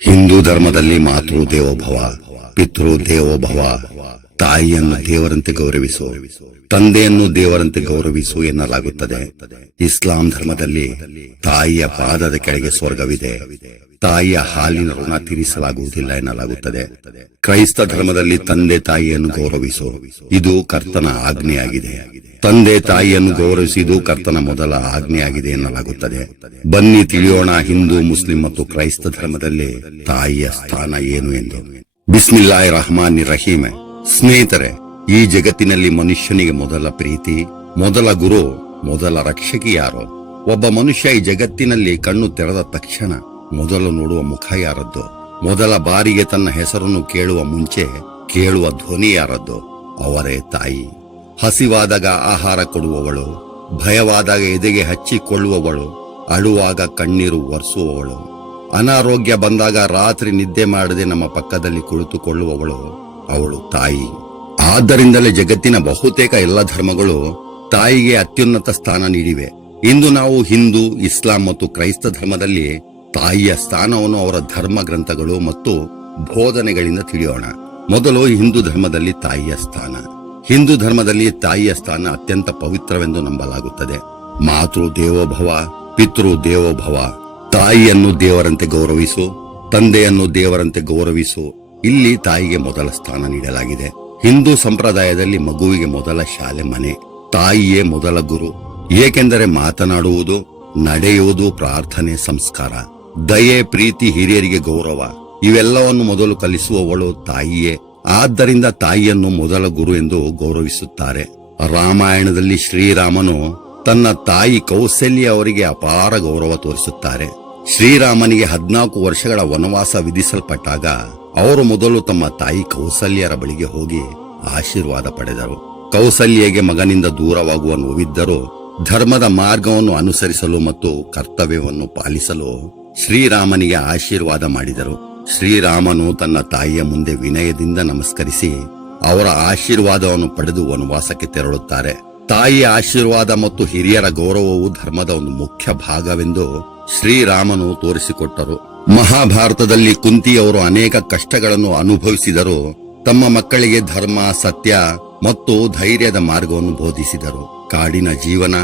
ಹಿಂದೂ ಧರ್ಮದಲ್ಲಿ ಮಾತೃ ದೇವೋಭವ, ಪಿತೃ ದೇವೋಭವ, ತಾಯಿಯನ್ನು ದೇವರಂತೆ ಗೌರವಿಸು, ತಂದೆಯನ್ನು ದೇವರಂತೆ ಗೌರವಿಸು ಎನ್ನಲಾಗುತ್ತದೆ. ಇಸ್ಲಾಂ ಧರ್ಮದಲ್ಲಿ ತಾಯಿಯ ಪಾದದ ಕೆಳಗೆ ಸ್ವರ್ಗವಿದೆ, ತಾಯಿಯ ಹಾಲಿನ ಋಣ ತೀರಿಸಲಾಗುವುದಿಲ್ಲ ಎನ್ನಲಾಗುತ್ತದೆ. ಕ್ರೈಸ್ತ ಧರ್ಮದಲ್ಲಿ ತಂದೆ ತಾಯಿಯನ್ನು ಗೌರವಿಸು, ಇದು ಕರ್ತನ ಆಜ್ಞೆಯಾಗಿದೆ. ತಂದೆ ತಾಯಿಯನ್ನು ಗೌರವಿಸುವುದು ಕರ್ತನ ಮೊದಲ ಆಜ್ಞೆಯಾಗಿದೆ ಎನ್ನಲಾಗುತ್ತದೆ. ಬನ್ನಿ ತಿಳಿಯೋಣ ಹಿಂದೂ, ಮುಸ್ಲಿಂ ಮತ್ತು ಕ್ರೈಸ್ತ ಧರ್ಮದಲ್ಲಿ ತಾಯಿಯ ಸ್ಥಾನ ಏನು ಎಂದು. ಬಿಸ್ಮಿಲ್ಲಾಹಿರ್ ರಹಮಾನಿರ್ ರಹೀಮ್. ಸ್ನೇಹಿತರೆ, ಈ ಜಗತ್ತಿನಲ್ಲಿ ಮನುಷ್ಯನಿಗೆ ಮೊದಲ ಪ್ರೀತಿ, ಮೊದಲ ಗುರು, ಮೊದಲ ರಕ್ಷಕಿ ಯಾರು? ಒಬ್ಬ ಮನುಷ್ಯ ಈ ಜಗತ್ತಿನಲ್ಲಿ ಕಣ್ಣು ತೆರೆದ ತಕ್ಷಣ ಮೊದಲು ನೋಡುವ ಮುಖ ಯಾರದ್ದು? ಮೊದಲ ಬಾರಿಗೆ ತನ್ನ ಹೆಸರನ್ನು ಕೇಳುವ ಮುಂಚೆ ಕೇಳುವ ಧ್ವನಿ ಯಾರದ್ದು? ಅವರೇ ತಾಯಿ. ಹಸಿವಾದಾಗ ಆಹಾರ ಕೊಡುವವಳು, ಭಯವಾದಾಗ ಎದೆಗೆ ಹಚ್ಚಿಕೊಳ್ಳುವವಳು, ಅಳುವಾಗ ಕಣ್ಣೀರು ಒರೆಸುವವಳು, ಅನಾರೋಗ್ಯ ಬಂದಾಗ ರಾತ್ರಿ ನಿದ್ದೆ ಮಾಡದೆ ನಮ್ಮ ಪಕ್ಕದಲ್ಲಿ ಕುಳಿತುಕೊಳ್ಳುವವಳು, ಅವಳು ತಾಯಿ. ಆದ್ದರಿಂದಲೇ ಜಗತ್ತಿನ ಬಹುತೇಕ ಎಲ್ಲ ಧರ್ಮಗಳು ತಾಯಿಗೆ ಅತ್ಯುನ್ನತ ಸ್ಥಾನ ನೀಡಿವೆ. ಇಂದು ನಾವು ಹಿಂದೂ, ಇಸ್ಲಾಂ ಮತ್ತು ಕ್ರೈಸ್ತ ಧರ್ಮದಲ್ಲಿ ತಾಯಿಯ ಸ್ಥಾನವನ್ನು ಅವರ ಧರ್ಮ ಗ್ರಂಥಗಳು ಮತ್ತು ಬೋಧನೆಗಳಿಂದ ತಿಳಿಯೋಣ. ಮೊದಲು ಹಿಂದೂ ಧರ್ಮದಲ್ಲಿ ತಾಯಿಯ ಸ್ಥಾನ. ಹಿಂದೂ ಧರ್ಮದಲ್ಲಿ ತಾಯಿಯ ಸ್ಥಾನ ಅತ್ಯಂತ ಪವಿತ್ರವೆಂದು ನಂಬಲಾಗುತ್ತದೆ. ಮಾತೃ ದೇವೋಭವ, ಪಿತೃ ದೇವೋಭವ. ತಾಯಿಯನ್ನು ದೇವರಂತೆ ಗೌರವಿಸು, ತಂದೆಯನ್ನು ದೇವರಂತೆ ಗೌರವಿಸು. ಇಲ್ಲಿ ತಾಯಿಗೆ ಮೊದಲ ಸ್ಥಾನ ನೀಡಲಾಗಿದೆ. ಹಿಂದೂ ಸಂಪ್ರದಾಯದಲ್ಲಿ ಮಗುವಿಗೆ ಮೊದಲ ಶಾಲೆ ಮನೆ, ತಾಯಿಯೇ ಮೊದಲ ಗುರು. ಏಕೆಂದರೆ ಮಾತನಾಡುವುದು, ನಡೆಯುವುದು, ಪ್ರಾರ್ಥನೆ, ಸಂಸ್ಕಾರ, ದಯೆ, ಪ್ರೀತಿ, ಹಿರಿಯರಿಗೆ ಗೌರವ ಇವೆಲ್ಲವನ್ನು ಮೊದಲು ಕಲಿಸುವವಳು ತಾಯಿಯೇ. ಆದ್ದರಿಂದ ತಾಯಿಯನ್ನು ಮೊದಲ ಗುರು ಎಂದು ಗೌರವಿಸುತ್ತಾರೆ. ರಾಮಾಯಣದಲ್ಲಿ ಶ್ರೀರಾಮನು ತನ್ನ ತಾಯಿ ಕೌಸಲ್ಯ ಅವರಿಗೆ ಅಪಾರ ಗೌರವ ತೋರಿಸುತ್ತಾರೆ. ಶ್ರೀರಾಮನಿಗೆ 14 ವರ್ಷಗಳ ವನವಾಸ ವಿಧಿಸಲ್ಪಟ್ಟಾಗ ಅವರು ಮೊದಲು ತಮ್ಮ ತಾಯಿ ಕೌಸಲ್ಯರ ಬಳಿಗೆ ಹೋಗಿ ಆಶೀರ್ವಾದ ಪಡೆದರು. ಕೌಸಲ್ಯಗೆ ಮಗನಿಂದ ದೂರವಾಗುವ ನೋವಿದ್ದರೂ ಧರ್ಮದ ಮಾರ್ಗವನ್ನು ಅನುಸರಿಸಲು ಮತ್ತು ಕರ್ತವ್ಯವನ್ನು ಪಾಲಿಸಲು ಶ್ರೀರಾಮನಿಗೆ ಆಶೀರ್ವಾದ ಮಾಡಿದರು. ಶ್ರೀರಾಮನು ತನ್ನ ತಾಯಿಯ ಮುಂದೆ ವಿನಯದಿಂದ ನಮಸ್ಕರಿಸಿ ಅವರ ಆಶೀರ್ವಾದವನ್ನು ಪಡೆದು ವನವಾಸಕ್ಕೆ ತೆರಳುತ್ತಾರೆ. ತಾಯಿಯ ಆಶೀರ್ವಾದ ಮತ್ತು ಹಿರಿಯರ ಗೌರವವು ಧರ್ಮದ ಒಂದು ಮುಖ್ಯ ಭಾಗವೆಂದು ಶ್ರೀರಾಮನು ತೋರಿಸಿಕೊಟ್ಟರು. ಮಹಾಭಾರತದಲ್ಲಿ ಕುಂತಿಯವರು ಅನೇಕ ಕಷ್ಟಗಳನ್ನು ಅನುಭವಿಸಿದರು. ತಮ್ಮ ಮಕ್ಕಳಿಗೆ ಧರ್ಮ, ಸತ್ಯ ಮತ್ತು ಧೈರ್ಯದ ಮಾರ್ಗವನ್ನು ಬೋಧಿಸಿದರು. ಕಾಡಿನ ಜೀವನ,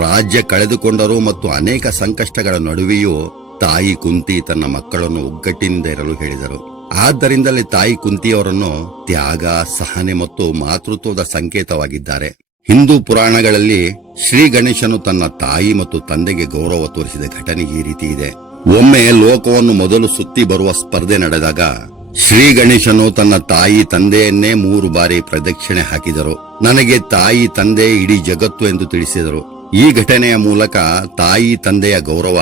ರಾಜ್ಯ ಕಳೆದುಕೊಂಡರು ಮತ್ತು ಅನೇಕ ಸಂಕಷ್ಟಗಳ ನಡುವೆಯೂ ತಾಯಿ ಕುಂತಿ ತನ್ನ ಮಕ್ಕಳನ್ನು ಒಗ್ಗಟ್ಟಿನಿಂದ ಇರಲು ಹೇಳಿದರು. ಆದ್ದರಿಂದಲೇ ತಾಯಿ ಕುಂತಿಯವರನ್ನು ತ್ಯಾಗ, ಸಹನೆ ಮತ್ತು ಮಾತೃತ್ವದ ಸಂಕೇತವಾಗಿದ್ದಾರೆ. ಹಿಂದೂ ಪುರಾಣಗಳಲ್ಲಿ ಶ್ರೀ ಗಣೇಶನು ತನ್ನ ತಾಯಿ ಮತ್ತು ತಂದೆಗೆ ಗೌರವ ತೋರಿಸಿದ ಘಟನೆ ಈ ರೀತಿ ಇದೆ. ಒಮ್ಮೆ ಲೋಕವನ್ನು ಮೊದಲು ಸುತ್ತಿ ಬರುವ ಸ್ಪರ್ಧೆ ನಡೆದಾಗ ಶ್ರೀ ಗಣೇಶನು ತನ್ನ ತಾಯಿ ತಂದೆಯನ್ನೇ 3 ಬಾರಿ ಪ್ರದಕ್ಷಿಣೆ ಹಾಕಿದರು. ನನಗೆ ತಾಯಿ ತಂದೆ ಇಡೀ ಜಗತ್ತು ಎಂದು ತಿಳಿಸಿದರು. ಈ ಘಟನೆಯ ಮೂಲಕ ತಾಯಿ ತಂದೆಯ ಗೌರವ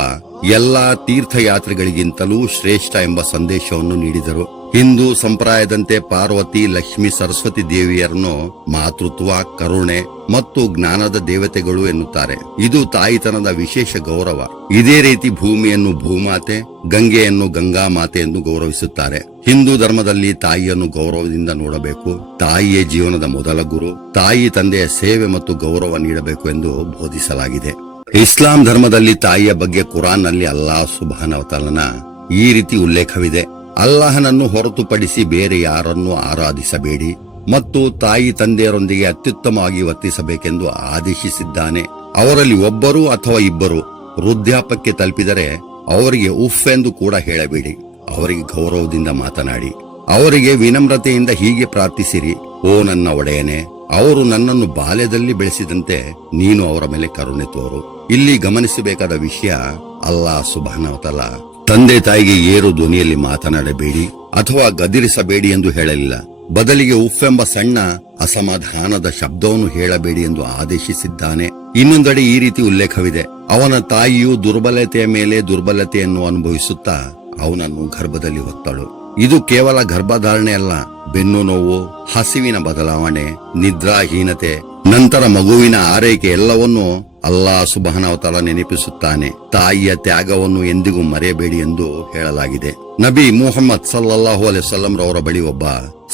ಎಲ್ಲಾ ತೀರ್ಥಯಾತ್ರೆಗಳಿಗಿಂತಲೂ ಶ್ರೇಷ್ಠ ಎಂಬ ಸಂದೇಶವನ್ನು ನೀಡಿದರು. ಹಿಂದೂ ಸಂಪ್ರದಾಯದಂತೆ ಪಾರ್ವತಿ, ಲಕ್ಷ್ಮಿ, ಸರಸ್ವತಿ ದೇವಿಯರನ್ನು ಮಾತೃತ್ವ, ಕರುಣೆ ಮತ್ತು ಜ್ಞಾನದ ದೇವತೆಗಳು ಎನ್ನುತ್ತಾರೆ. ಇದು ತಾಯಿತನದ ವಿಶೇಷ ಗೌರವ. ಇದೇ ರೀತಿ ಭೂಮಿಯನ್ನು ಭೂಮಾತೆ, ಗಂಗೆಯನ್ನು ಗಂಗಾ ಮಾತೆ ಎಂದು ಗೌರವಿಸುತ್ತಾರೆ. ಹಿಂದೂ ಧರ್ಮದಲ್ಲಿ ತಾಯಿಯನ್ನು ಗೌರವದಿಂದ ನೋಡಬೇಕು. ತಾಯಿಯೇ ಜೀವನದ ಮೊದಲ ಗುರು. ತಾಯಿ ತಂದೆಯ ಸೇವೆ ಮತ್ತು ಗೌರವ ನೀಡಬೇಕು ಎಂದು ಬೋಧಿಸಲಾಗಿದೆ. ಇಸ್ಲಾಂ ಧರ್ಮದಲ್ಲಿ ತಾಯಿಯ ಬಗ್ಗೆ ಕುರಾನ್ನಲ್ಲಿ ಅಲ್ಲಾಹ್ ಸುಬ್ಹಾನಹು ವ ತಆಲನ ಈ ರೀತಿ ಉಲ್ಲೇಖವಿದೆ: ಅಲ್ಲಾಹನನ್ನು ಹೊರತುಪಡಿಸಿ ಬೇರೆ ಯಾರನ್ನೂ ಆರಾಧಿಸಬೇಡಿ ಮತ್ತು ತಾಯಿ ತಂದೆಯರೊಂದಿಗೆ ಅತ್ಯುತ್ತಮವಾಗಿ ವರ್ತಿಸಬೇಕೆಂದು ಆದೇಶಿಸಿದ್ದಾನೆ. ಅವರಲ್ಲಿ ಒಬ್ಬರು ಅಥವಾ ಇಬ್ಬರು ವೃದ್ಧಾಪ್ಯಕ್ಕೆ ತಲುಪಿದರೆ ಅವರಿಗೆ ಉಫ್ ಎಂದು ಕೂಡ ಹೇಳಬೇಡಿ. ಅವರಿಗೆ ಗೌರವದಿಂದ ಮಾತನಾಡಿ. ಅವರಿಗೆ ವಿನಮ್ರತೆಯಿಂದ ಹೀಗೆ ಪ್ರಾರ್ಥಿಸಿರಿ: ಓ ನನ್ನ ಒಡೆಯನೆ, ಅವರು ನನ್ನನ್ನು ಬಾಲ್ಯದಲ್ಲಿ ಬೆಳೆಸಿದಂತೆ ನೀನು ಅವರ ಮೇಲೆ ಕರುಣೆ ತೋರು. ಇಲ್ಲಿ ಗಮನಿಸಬೇಕಾದ ವಿಷಯ, ಅಲ್ಲಾಹ್ ಸುಬ್ಹಾನಹು ವ ತಆಲ ತಂದೆ ತಾಯಿಗೆ ಏರು ಧ್ವನಿಯಲ್ಲಿ ಮಾತನಾಡಬೇಡಿ ಅಥವಾ ಗದರಿಸಬೇಡಿ ಎಂದು ಹೇಳಲಿಲ್ಲ. ಬದಲಿಗೆ ಉಫ್ ಎಂಬ ಸಣ್ಣ ಅಸಮಾಧಾನದ ಶಬ್ದವನ್ನು ಹೇಳಬೇಡಿ ಎಂದು ಆದೇಶಿಸಿದ್ದಾನೆ. ಇನ್ನೊಂದೆಡೆ ಈ ರೀತಿ ಉಲ್ಲೇಖವಿದೆ: ಅವನ ತಾಯಿಯು ದುರ್ಬಲತೆಯ ಮೇಲೆ ದುರ್ಬಲತೆಯನ್ನು ಅನುಭವಿಸುತ್ತಾ ಅವನನ್ನು ಗರ್ಭದಲ್ಲಿ ಹೊತ್ತಳು. ಇದು ಕೇವಲ ಗರ್ಭಧಾರಣೆಯಲ್ಲ, ಬೆನ್ನು ನೋವು, ಹಸಿವಿನ ಬದಲಾವಣೆ, ನಿದ್ರಾಹೀನತೆ, ನಂತರ ಮಗುವಿನ ಆರೈಕೆ ಎಲ್ಲವನ್ನೂ ಅಲ್ಲಾಹ್ ಸುಬ್ಹಾನಹು ವ ತಆಲ ನೆನಪಿಸುತ್ತಾನೆ. ತಾಯಿಯ ತ್ಯಾಗವನ್ನು ಎಂದಿಗೂ ಮರೆಯಬೇಡಿ ಎಂದು ಹೇಳಲಾಗಿದೆ. ನಬಿ ಮುಹಮ್ಮದ್ ಸಲ್ಲಲ್ಲಾಹು ಅಲೈಹಿ ವಸಲ್ಲಂ ರವರ ಬಳಿ ಒಬ್ಬ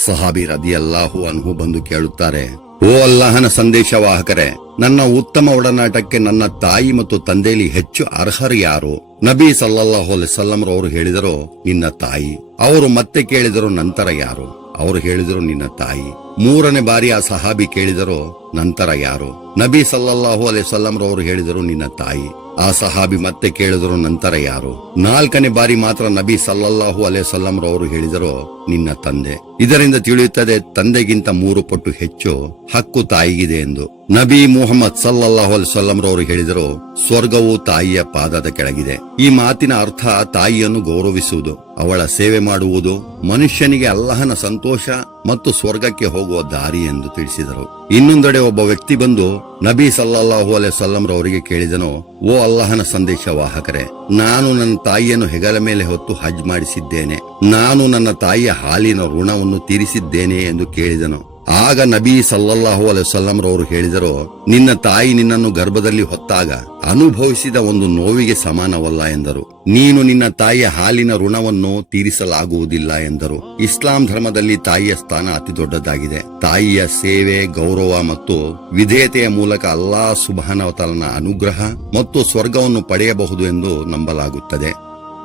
ಸಹಾಬಿ ರದಿಯಲ್ಲಾಹು ಅನ್ಹು ಬಂದು ಕೇಳುತ್ತಾರೆ: ಓ ಅಲ್ಲಾಹನ ಸಂದೇಶವಾಹಕರೇ, ನನ್ನ ಉತ್ತಮ ಒಡನಾಟಕ್ಕೆ ನನ್ನ ತಾಯಿ ಮತ್ತು ತಂದೆಯಲ್ಲಿ ಹೆಚ್ಚು ಅರ್ಹರು ಯಾರು? ನಬಿ ಸಲ್ಲಲ್ಲಾಹು ಅಲೈಹಿ ವಸಲ್ಲಂ ರವರು ಹೇಳಿದರು, ನಿನ್ನ ತಾಯಿ. ಅವರು ಮತ್ತೆ ಕೇಳಿದರು, ನಂತರ ಯಾರು? ಅವರು ಹೇಳಿದರು, ನಿನ್ನ ತಾಯಿ. ಮೂರನೇ ಬಾರಿ ಆ ಸಹಾಬಿ ಕೇಳಿದರು, ನಂತರ ಯಾರು? ನಬಿ ಸಲ್ಲಲ್ಲಾಹು ಅಲೈಹಿ ವಸಲ್ಲಂ ರವರು ಹೇಳಿದರು, ನಿನ್ನ ತಾಯಿ. ಆ ಸಹಾಬಿ ಮತ್ತೆ ಕೇಳಿದರು, ನಂತರ ಯಾರು? ನಾಲ್ಕನೇ ಬಾರಿ ಮಾತ್ರ ನಬಿ ಸಲ್ಲಲ್ಲಾಹು ಅಲೈಹಿ ವಸಲ್ಲಂ ರವರು ಹೇಳಿದರು, ನಿನ್ನ ತಂದೆ. ಇದರಿಂದ ತಿಳಿಯುತ್ತದೆ ತಂದೆಗಿಂತ 3 ಪಟ್ಟು ಹೆಚ್ಚು ಹಕ್ಕು ತಾಯಿಗಿದೆ ಎಂದು. ನಬಿ ಮುಹಮ್ಮದ್ ಸಲ್ಲಲ್ಲಾಹು ಅಲೈಹಿ ವಸಲ್ಲಂ ರವರು ಹೇಳಿದರು, ಸ್ವರ್ಗವು ತಾಯಿಯ ಪಾದದ ಕೆಳಗಿದೆ. ಈ ಮಾತಿನ ಅರ್ಥ ತಾಯಿಯನ್ನು ಗೌರವಿಸುವುದು, ಅವಳ ಸೇವೆ ಮಾಡುವುದು ಮನುಷ್ಯನಿಗೆ ಅಲ್ಲಾಹನ ಸಂತೋಷ ಮತ್ತು ಸ್ವರ್ಗಕ್ಕೆ ಹೋಗುವ ದಾರಿ ಎಂದು ತಿಳಿಸಿದರು. ಇನ್ನೊಂದೆಡೆ ಒಬ್ಬ ವ್ಯಕ್ತಿ ಬಂದು ನಬಿ ಸಲ್ಲಲ್ಲಾಹು ಅಲೈಹಿ ವಸಲ್ಲಂ ರವರಿಗೆ ಕೇಳಿದನು, ಓ ಅಲ್ಲಾಹನ ಸಂದೇಶವಾಹಕರೇ, ನಾನು ನನ್ನ ತಾಯಿಯನ್ನು ಹೆಗಲ ಮೇಲೆ ಹೊತ್ತು ಹಜ್ ಮಾಡಿಸಿದ್ದೇನೆ. ನಾನು ನನ್ನ ತಾಯಿಯ ಹಾಲಿನ ಋಣವನ್ನು ತೀರಿಸಿದ್ದೇನೆ ಎಂದು ಕೇಳಿದನು. ಆಗ ನಬಿ ಸಲ್ಲಲ್ಲಾಹು ಅಲೈಹಿ ವಸಲ್ಲಂ ರವರು ಹೇಳಿದರು, ನಿನ್ನ ತಾಯಿ ನಿನ್ನನ್ನು ಗರ್ಭದಲ್ಲಿ ಹೊತ್ತಾಗ ಅನುಭವಿಸಿದ ಒಂದು ನೋವಿಗೆ ಸಮಾನವಲ್ಲ ಎಂದರು. ನೀನು ನಿನ್ನ ತಾಯಿಯ ಹಾಲಿನ ಋಣವನ್ನು ತೀರಿಸಲಾಗುವುದಿಲ್ಲ ಎಂದರು. ಇಸ್ಲಾಂ ಧರ್ಮದಲ್ಲಿ ತಾಯಿಯ ಸ್ಥಾನ ಅತಿ ದೊಡ್ಡದಾಗಿದೆ. ತಾಯಿಯ ಸೇವೆ, ಗೌರವ ಮತ್ತು ವಿಧೇಯತೆಯ ಮೂಲಕ ಅಲ್ಲಾಹ್ ಸುಬ್ಹಾನಹು ವ ತಆಲನ ಅನುಗ್ರಹ ಮತ್ತು ಸ್ವರ್ಗವನ್ನು ಪಡೆಯಬಹುದು ಎಂದು ನಂಬಲಾಗುತ್ತದೆ.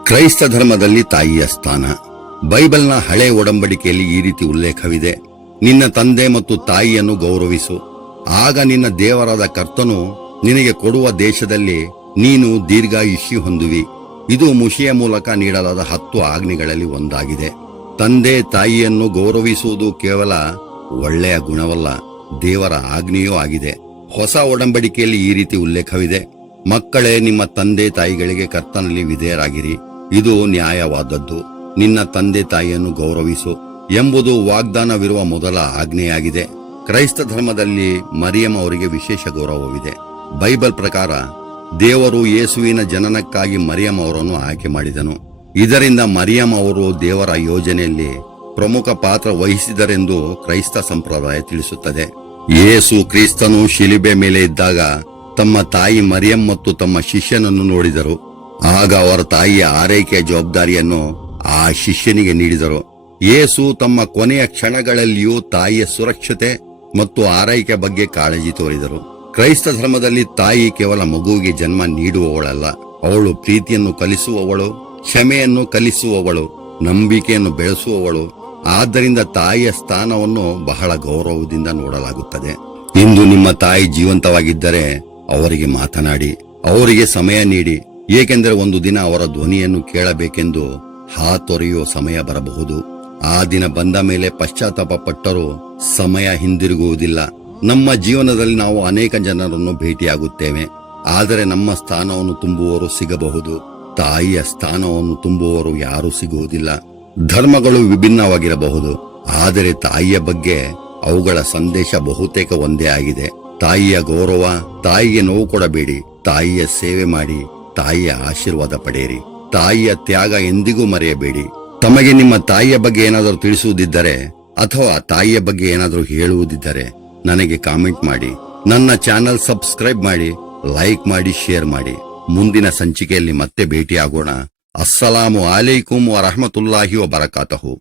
ಕ್ರೈಸ್ತ ಧರ್ಮದಲ್ಲಿ ತಾಯಿಯ ಸ್ಥಾನ. ಬೈಬಲ್ನ ಹಳೆ ಒಡಂಬಡಿಕೆಯಲ್ಲಿ ಈ ರೀತಿ ಉಲ್ಲೇಖವಿದೆ, ನಿನ್ನ ತಂದೆ ಮತ್ತು ತಾಯಿಯನ್ನು ಗೌರವಿಸು, ಆಗ ನಿನ್ನ ದೇವರಾದ ಕರ್ತನು ನಿನಗೆ ಕೊಡುವ ದೇಶದಲ್ಲಿ ನೀನು ದೀರ್ಘಾಯುಷ್ಯ ಹೊಂದುವಿ. ಇದು ಮುಶಿಯ ಮೂಲಕ ನೀಡಲಾದ 10 ಆಜ್ಞೆಗಳಲ್ಲಿ ಒಂದಾಗಿದೆ. ತಂದೆ ತಾಯಿಯನ್ನು ಗೌರವಿಸುವುದು ಕೇವಲ ಒಳ್ಳೆಯ ಗುಣವಲ್ಲ, ದೇವರ ಆಜ್ಞೆಯೂ ಆಗಿದೆ. ಹೊಸ ಒಡಂಬಡಿಕೆಯಲ್ಲಿ ಈ ರೀತಿ ಉಲ್ಲೇಖವಿದೆ, ಮಕ್ಕಳೇ, ನಿಮ್ಮ ತಂದೆ ತಾಯಿಗಳಿಗೆ ಕರ್ತನಲ್ಲಿ ವಿಧೇಯರಾಗಿರಿ, ಇದು ನ್ಯಾಯವಾದದ್ದು. ನಿನ್ನ ತಂದೆ ತಾಯಿಯನ್ನು ಗೌರವಿಸು ಎಂಬುದು ವಾಗ್ದಾನವಿರುವ ಮೊದಲ ಆಜ್ಞೆಯಾಗಿದೆ. ಕ್ರೈಸ್ತ ಧರ್ಮದಲ್ಲಿ ಮರಿಯಂ ಅವರಿಗೆ ವಿಶೇಷ ಗೌರವವಿದೆ. ಬೈಬಲ್ ಪ್ರಕಾರ ದೇವರು ಯೇಸುವಿನ ಜನನಕ್ಕಾಗಿ ಮರಿಯಂ ಅವರನ್ನು ಆಯ್ಕೆ ಮಾಡಿದನು. ಇದರಿಂದ ಮರಿಯಂ ಅವರು ದೇವರ ಯೋಜನೆಯಲ್ಲಿ ಪ್ರಮುಖ ಪಾತ್ರ ವಹಿಸಿದರೆಂದು ಕ್ರೈಸ್ತ ಸಂಪ್ರದಾಯ ತಿಳಿಸುತ್ತದೆ. ಯೇಸು ಕ್ರಿಸ್ತನು ಶಿಲುಬೆ ಮೇಲೆ ಇದ್ದಾಗ ತಮ್ಮ ತಾಯಿ ಮರಿಯಂ ಮತ್ತು ತಮ್ಮ ಶಿಷ್ಯನನ್ನು ನೋಡಿದರು. ಆಗ ಅವರ ತಾಯಿಯ ಆರೈಕೆಯ ಜವಾಬ್ದಾರಿಯನ್ನು ಆ ಶಿಷ್ಯನಿಗೆ ನೀಡಿದರು. ಯೇಸು ತಮ್ಮ ಕೊನೆಯ ಕ್ಷಣಗಳಲ್ಲಿಯೂ ತಾಯಿಯ ಸುರಕ್ಷತೆ ಮತ್ತು ಆರೈಕೆ ಬಗ್ಗೆ ಕಾಳಜಿ ತೋರಿದರು. ಕ್ರೈಸ್ತ ಧರ್ಮದಲ್ಲಿ ತಾಯಿ ಕೇವಲ ಮಗುವಿಗೆ ಜನ್ಮ ನೀಡುವವಳಲ್ಲ, ಅವಳು ಪ್ರೀತಿಯನ್ನು ಕಲಿಸುವವಳು, ಕ್ಷಮೆಯನ್ನು ಕಲಿಸುವವಳು, ನಂಬಿಕೆಯನ್ನು ಬೆಳೆಸುವವಳು. ಆದ್ದರಿಂದ ತಾಯಿಯ ಸ್ಥಾನವನ್ನು ಬಹಳ ಗೌರವದಿಂದ ನೋಡಲಾಗುತ್ತದೆ. ಇಂದು ನಿಮ್ಮ ತಾಯಿ ಜೀವಂತವಾಗಿದ್ದರೆ ಅವರಿಗೆ ಮಾತನಾಡಿ, ಅವರಿಗೆ ಸಮಯ ನೀಡಿ, ಏಕೆಂದರೆ ಒಂದು ದಿನ ಅವರ ಧ್ವನಿಯನ್ನು ಕೇಳಬೇಕೆಂದು ಹಾತೊರೆಯುವ ಸಮಯ ಬರಬಹುದು. ಆ ದಿನ ಬಂದ ಮೇಲೆ ಪಶ್ಚಾತ್ತಾಪ ಪಟ್ಟರೂ ಸಮಯ ಹಿಂದಿರುಗುವುದಿಲ್ಲ. ನಮ್ಮ ಜೀವನದಲ್ಲಿ ನಾವು ಅನೇಕ ಜನರನ್ನು ಭೇಟಿಯಾಗುತ್ತೇವೆ, ಆದರೆ ನಮ್ಮ ಸ್ಥಾನವನ್ನು ತುಂಬುವವರು ಸಿಗಬಹುದು. ತಾಯಿಯ ಸ್ಥಾನವನ್ನು ತುಂಬುವವರು ಯಾರೂ ಸಿಗುವುದಿಲ್ಲ. ಧರ್ಮಗಳು ವಿಭಿನ್ನವಾಗಿರಬಹುದು, ಆದರೆ ತಾಯಿಯ ಬಗ್ಗೆ ಅವುಗಳ ಸಂದೇಶ ಬಹುತೇಕ ಒಂದೇ ಆಗಿದೆ. ತಾಯಿಯ ಗೌರವ, ತಾಯಿಗೆ ನೋವು ಕೊಡಬೇಡಿ, ತಾಯಿಯ ಸೇವೆ ಮಾಡಿ, ತಾಯಿಯ ಆಶೀರ್ವಾದ ಪಡೆಯಿರಿ, ತಾಯಿಯ ತ್ಯಾಗ ಎಂದಿಗೂ ಮರೆಯಬೇಡಿ. ತಮಗೆ ನಿಮ್ಮ ತಾಯಿಯ ಬಗ್ಗೆ ಏನಾದರೂ ತಿಳಿಸುವುದಿದ್ದರೆ ಅಥವಾ ತಾಯಿಯ ಬಗ್ಗೆ ಏನಾದರೂ ಹೇಳುವುದಿದ್ದರೆ ನನಗೆ ಕಾಮೆಂಟ್ ಮಾಡಿ. ನನ್ನ ಚಾನೆಲ್ ಸಬ್ಸ್ಕ್ರೈಬ್ ಮಾಡಿ, ಲೈಕ್ ಮಾಡಿ, ಶೇರ್ ಮಾಡಿ. ಮುಂದಿನ ಸಂಚಿಕೆಯಲ್ಲಿ ಮತ್ತೆ ಭೇಟಿಯಾಗೋಣ. ಅಸ್ಸಲಾಮು ಅಲೈಕುಂ ವರಹಮತುಲ್ಲಾಹಿ ವಬರಕಾತಹು.